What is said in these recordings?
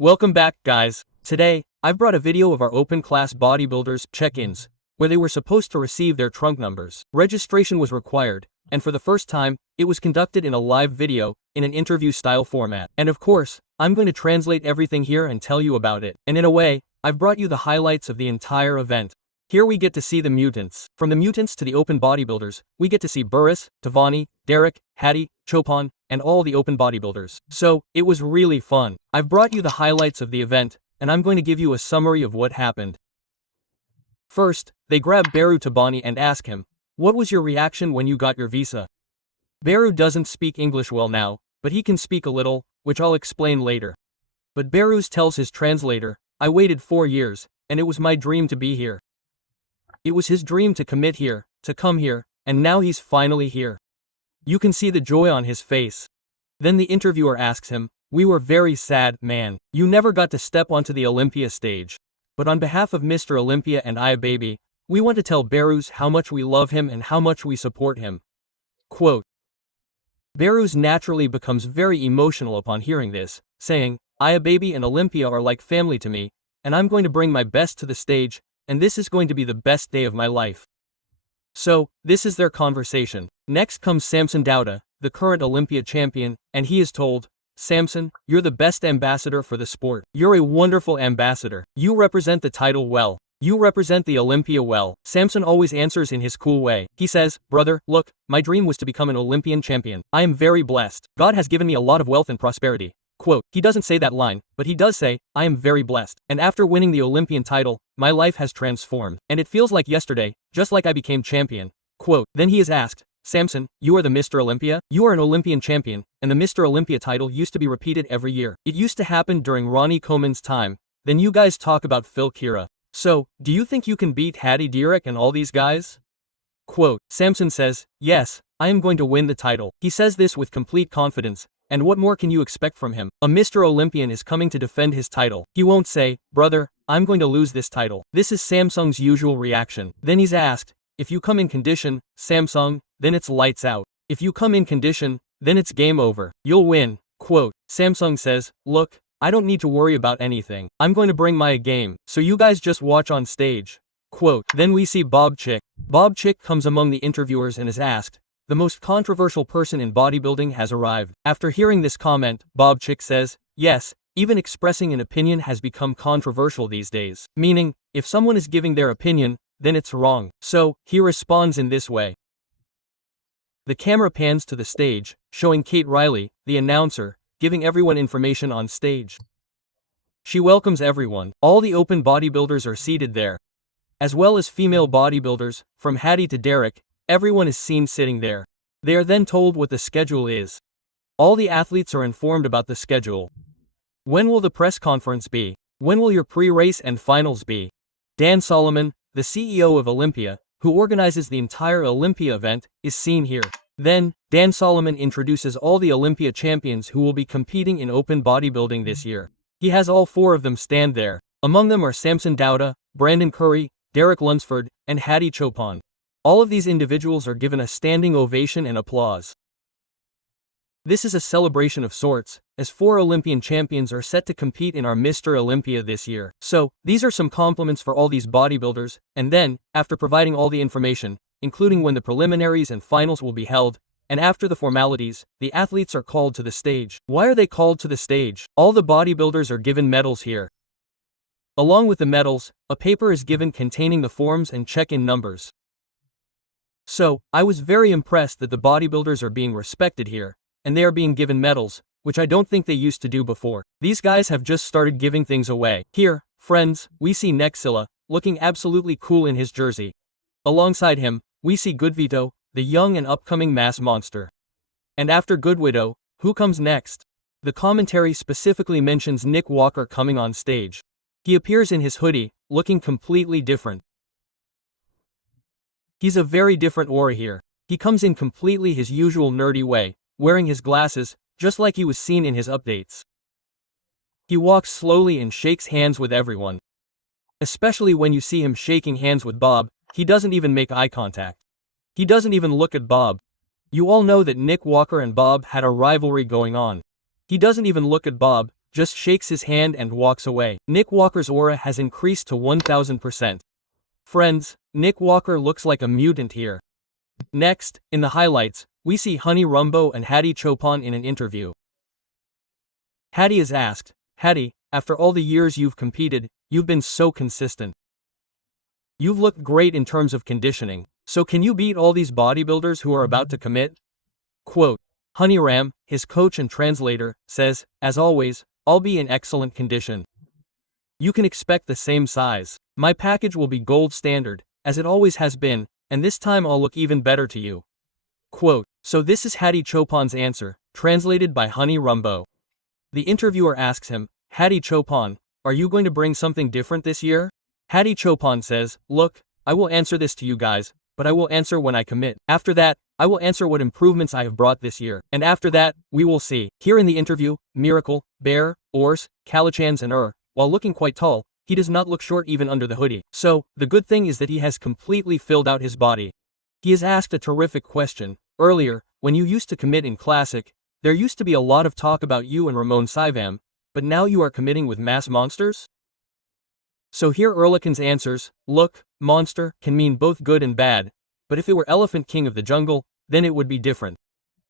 Welcome back, guys. Today, I've brought a video of our open class bodybuilders' check-ins, where they were supposed to receive their trunk numbers. Registration was required, and for the first time, it was conducted in a live video, in an interview-style format. And of course, I'm going to translate everything here and tell you about it. And in a way, I've brought you the highlights of the entire event. Here we get to see the mutants. From the mutants to the open bodybuilders, we get to see Burris, Tavani, Derek, Hadi, Chopin, and all the open bodybuilders. So, it was really fun. I've brought you the highlights of the event, and I'm going to give you a summary of what happened. First, they grab Beru Tabani and ask him, "What was your reaction when you got your visa?" Beru doesn't speak English well now, but he can speak a little, which I'll explain later. But Beru tells his translator, "I waited 4 years, and it was my dream to be here." It was his dream to commit here, to come here, and now he's finally here. You can see the joy on his face. Then the interviewer asks him, "We were very sad, man. You never got to step onto the Olympia stage. But on behalf of Mr. Olympia and ANGYR, we want to tell Beruz how much we love him and how much we support him." Quote. Beruz naturally becomes very emotional upon hearing this, saying, "ANGYR and Olympia are like family to me, and I'm going to bring my best to the stage, and this is going to be the best day of my life." So, this is their conversation. Next comes Samson Dauda, the current Olympia champion, and he is told, "Samson, you're the best ambassador for the sport. You're a wonderful ambassador. You represent the title well. You represent the Olympia well." Samson always answers in his cool way. He says, "Brother, look, my dream was to become an Olympian champion. I am very blessed. God has given me a lot of wealth and prosperity." Quote, he doesn't say that line, but he does say, "I am very blessed. And after winning the Olympian title, my life has transformed. And it feels like yesterday, just like I became champion." Quote, then he is asked, "Samson, you are the Mr. Olympia? You are an Olympian champion, and the Mr. Olympia title used to be repeated every year. It used to happen during Ronnie Koeman's time. Then you guys talk about Phil Kira. So, do you think you can beat Hadi Derek and all these guys?" Quote, Samson says, "Yes, I am going to win the title." He says this with complete confidence, and what more can you expect from him? A Mr. Olympian is coming to defend his title. He won't say, "Brother, I'm going to lose this title." This is Samsung's usual reaction. Then he's asked, "If you come in condition, Samsung, then it's lights out. If you come in condition, then it's game over. You'll win." Quote, Samsung says, "Look, I don't need to worry about anything. I'm going to bring my A game, so you guys just watch on stage." Quote, then we see Bob Chick. Bob Chick comes among the interviewers and is asked, "The most controversial person in bodybuilding has arrived." After hearing this comment, Bob Chick says, "Yes, even expressing an opinion has become controversial these days." Meaning, if someone is giving their opinion, then it's wrong. So, he responds in this way. The camera pans to the stage, showing Kate Riley, the announcer, giving everyone information on stage. She welcomes everyone. All the open bodybuilders are seated there. As well as female bodybuilders, from Hadi to Derek, everyone is seen sitting there. They are then told what the schedule is. All the athletes are informed about the schedule. When will the press conference be? When will your pre-race and finals be? Dan Solomon, the CEO of Olympia, who organizes the entire Olympia event, is seen here. Then, Dan Solomon introduces all the Olympia champions who will be competing in open bodybuilding this year. He has all 4 of them stand there. Among them are Samson Dauda, Brandon Curry, Derek Lunsford, and Hadi Chopin. All of these individuals are given a standing ovation and applause. This is a celebration of sorts, as 4 Olympian champions are set to compete in our Mr. Olympia this year. So, these are some compliments for all these bodybuilders, and then, after providing all the information, including when the preliminaries and finals will be held, and after the formalities, the athletes are called to the stage. Why are they called to the stage? All the bodybuilders are given medals here. Along with the medals, a paper is given containing the forms and check-in numbers. So, I was very impressed that the bodybuilders are being respected here, and they are being given medals, which I don't think they used to do before. These guys have just started giving things away. Here, friends, we see Nexilla, looking absolutely cool in his jersey. Alongside him, we see Goodvito, the young and upcoming mass monster. And after Goodwidow, who comes next? The commentary specifically mentions Nick Walker coming on stage. He appears in his hoodie, looking completely different. He's a very different aura here. He comes in completely his usual nerdy way, wearing his glasses, just like he was seen in his updates. He walks slowly and shakes hands with everyone. Especially when you see him shaking hands with Bob, he doesn't even make eye contact. He doesn't even look at Bob. You all know that Nick Walker and Bob had a rivalry going on. He doesn't even look at Bob, just shakes his hand and walks away. Nick Walker's aura has increased to 1000%. Friends, Nick Walker looks like a mutant here. Next, in the highlights, we see Honey Rumbo and Hadi Chopin in an interview. Hadi is asked, "Hadi, after all the years you've competed, you've been so consistent. You've looked great in terms of conditioning, so can you beat all these bodybuilders who are about to commit?" Quote, Honey Ram, his coach and translator, says, "As always, I'll be in excellent condition. You can expect the same size. My package will be gold standard, as it always has been, and this time I'll look even better to you." Quote, so this is Hadi Chopin's answer, translated by Honey Rumbo. The interviewer asks him, "Hadi Chopin, are you going to bring something different this year?" Hadi Chopin says, "Look, I will answer this to you guys, but I will answer when I commit. After that, I will answer what improvements I have brought this year, and after that, we will see." Here in the interview, Miracle, Bear, Ors, Kalachans and while looking quite tall, he does not look short even under the hoodie. So, the good thing is that he has completely filled out his body. He is asked a terrific question. Earlier, when you used to commit in Classic, there used to be a lot of talk about you and Ramon Saivam, but now you are committing with mass monsters? So here Erlikens answers, "Look, monster can mean both good and bad, but if it were Elephant King of the Jungle, then it would be different.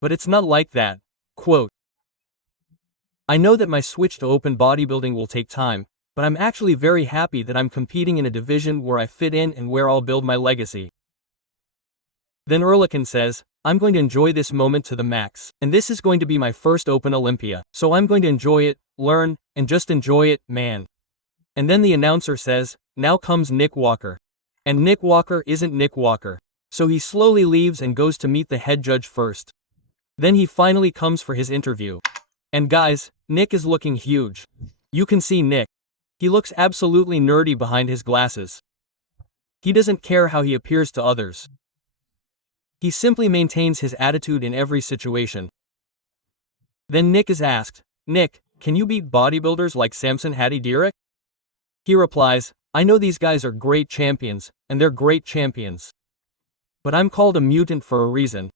But it's not like that." Quote, "I know that my switch to open bodybuilding will take time, but I'm actually very happy that I'm competing in a division where I fit in and where I'll build my legacy." Then Erlikens says, "I'm going to enjoy this moment to the max, and this is going to be my first Open Olympia, so I'm going to enjoy it, learn, and just enjoy it, man." And then the announcer says, "Now comes Nick Walker." And Nick Walker isn't Nick Walker. So he slowly leaves and goes to meet the head judge first. Then he finally comes for his interview. And guys, Nick is looking huge. You can see Nick. He looks absolutely nerdy behind his glasses. He doesn't care how he appears to others. He simply maintains his attitude in every situation. Then Nick is asked, "Nick, can you beat bodybuilders like Samson Hadi Derek?" He replies, "I know these guys are great champions, and they're great champions. But I'm called a mutant for a reason.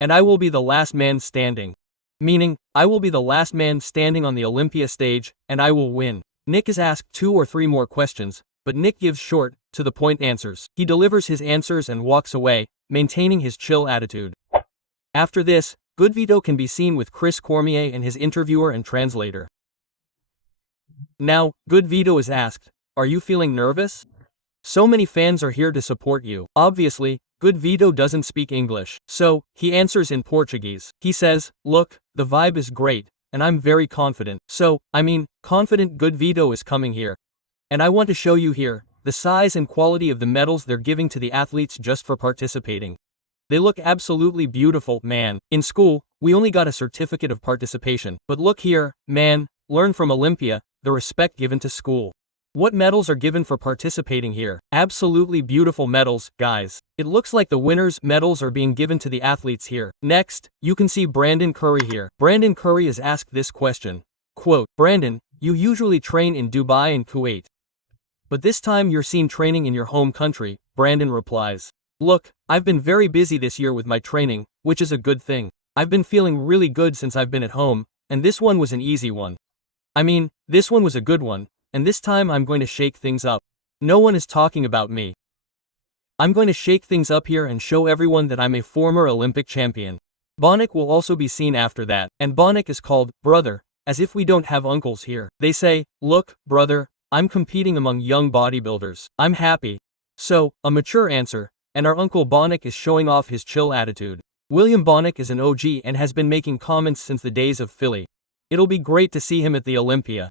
And I will be the last man standing. Meaning, I will be the last man standing on the Olympia stage, and I will win." Nick is asked 2 or 3 more questions, but Nick gives short, to the point answers. He delivers his answers and walks away, maintaining his chill attitude. After this, Good Vito can be seen with Chris Cormier and his interviewer and translator. Now, Good Vito is asked, "Are you feeling nervous? So many fans are here to support you." Obviously, Good Vito doesn't speak English, so he answers in Portuguese. He says, "Look, the vibe is great, and I'm very confident. Confident Good Vito is coming here. And I want to show you here, the size and quality of the medals they're giving to the athletes just for participating. They look absolutely beautiful, man. In school, we only got a certificate of participation. But look here, man, learn from Olympia, the respect given to school. What medals are given for participating here? Absolutely beautiful medals, guys. It looks like the winners' medals are being given to the athletes here." Next, you can see Brandon Curry here. Brandon Curry is asked this question. Quote, "Brandon, you usually train in Dubai and Kuwait. But this time you're seen training in your home country." Brandon replies, "Look, I've been very busy this year with my training, which is a good thing. I've been feeling really good since I've been at home, and this one was an easy one. This one was a good one. And this time I'm going to shake things up. No one is talking about me. I'm going to shake things up here and show everyone that I'm a former Olympic champion." Bonik will also be seen after that, and Bonik is called brother, as if we don't have uncles here. They say, "Look, brother, I'm competing among young bodybuilders. I'm happy." So, a mature answer, and our uncle Bonik is showing off his chill attitude. William Bonik is an OG and has been making comments since the days of Philly. It'll be great to see him at the Olympia.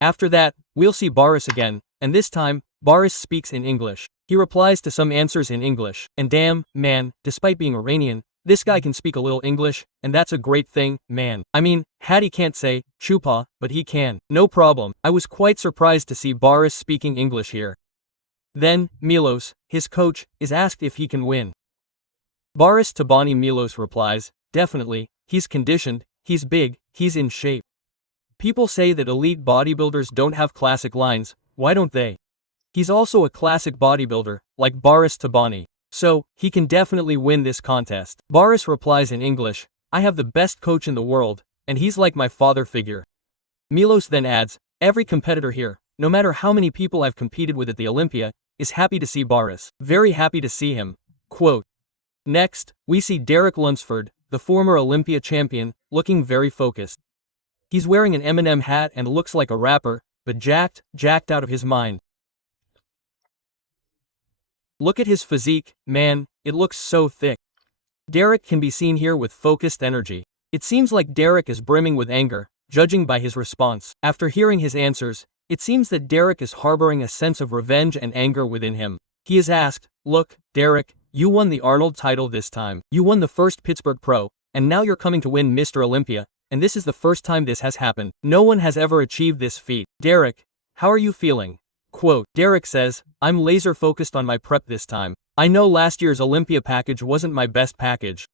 After that, we'll see Boris again, and this time, Boris speaks in English. He replies to some answers in English, and damn, man, despite being Iranian, this guy can speak a little English, and that's a great thing, man. Hadi can't say, chupa, but he can. No problem. I was quite surprised to see Boris speaking English here. Then, Milos, his coach, is asked if he can win. Boris Tabani Milos replies, "Definitely, he's conditioned, he's big, he's in shape. People say that elite bodybuilders don't have classic lines, why don't they? He's also a classic bodybuilder, like Boris Tabani. So, he can definitely win this contest." Boris replies in English, "I have the best coach in the world, and he's like my father figure." Milos then adds, every competitor here, no matter how many people I've competed with at the Olympia, is happy to see Boris. Very happy to see him. Quote. Next, we see Derek Lunsford, the former Olympia champion, looking very focused. He's wearing an Eminem hat and looks like a rapper, but jacked out of his mind. Look at his physique, man, it looks so thick. Derek can be seen here with focused energy. It seems like Derek is brimming with anger, judging by his response. After hearing his answers, it seems that Derek is harboring a sense of revenge and anger within him. He is asked, look, Derek, you won the Arnold title this time. You won the first Pittsburgh Pro, and now you're coming to win Mr. Olympia, and this is the first time this has happened. No one has ever achieved this feat. Derek, how are you feeling? Quote, Derek says, I'm laser focused on my prep this time. I know last year's Olympia package wasn't my best package.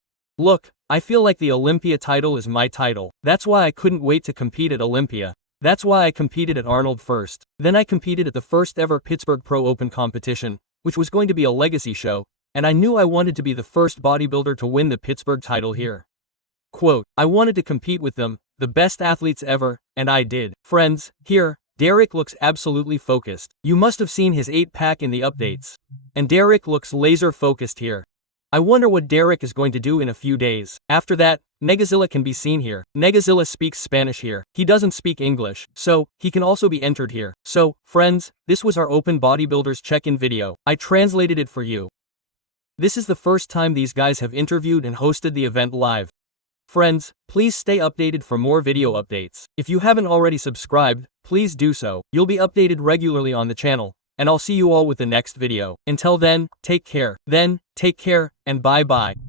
Look, I feel like the Olympia title is my title. That's why I couldn't wait to compete at Olympia. That's why I competed at Arnold first. Then I competed at the first ever Pittsburgh Pro Open competition, which was going to be a legacy show, and I knew I wanted to be the first bodybuilder to win the Pittsburgh title here. Quote, I wanted to compete with them, the best athletes ever, and I did. Friends, here, Derek looks absolutely focused. You must have seen his 8-pack in the updates. And Derek looks laser focused here. I wonder what Derek is going to do in a few days. After that, Negazilla can be seen here. Negazilla speaks Spanish here. He doesn't speak English, so he can also be entered here. So, friends, this was our Open Bodybuilders check-in video. I translated it for you. This is the first time these guys have interviewed and hosted the event live. Friends, please stay updated for more video updates. If you haven't already subscribed, please do so. You'll be updated regularly on the channel, and I'll see you all with the next video. Until then, take care, and bye-bye.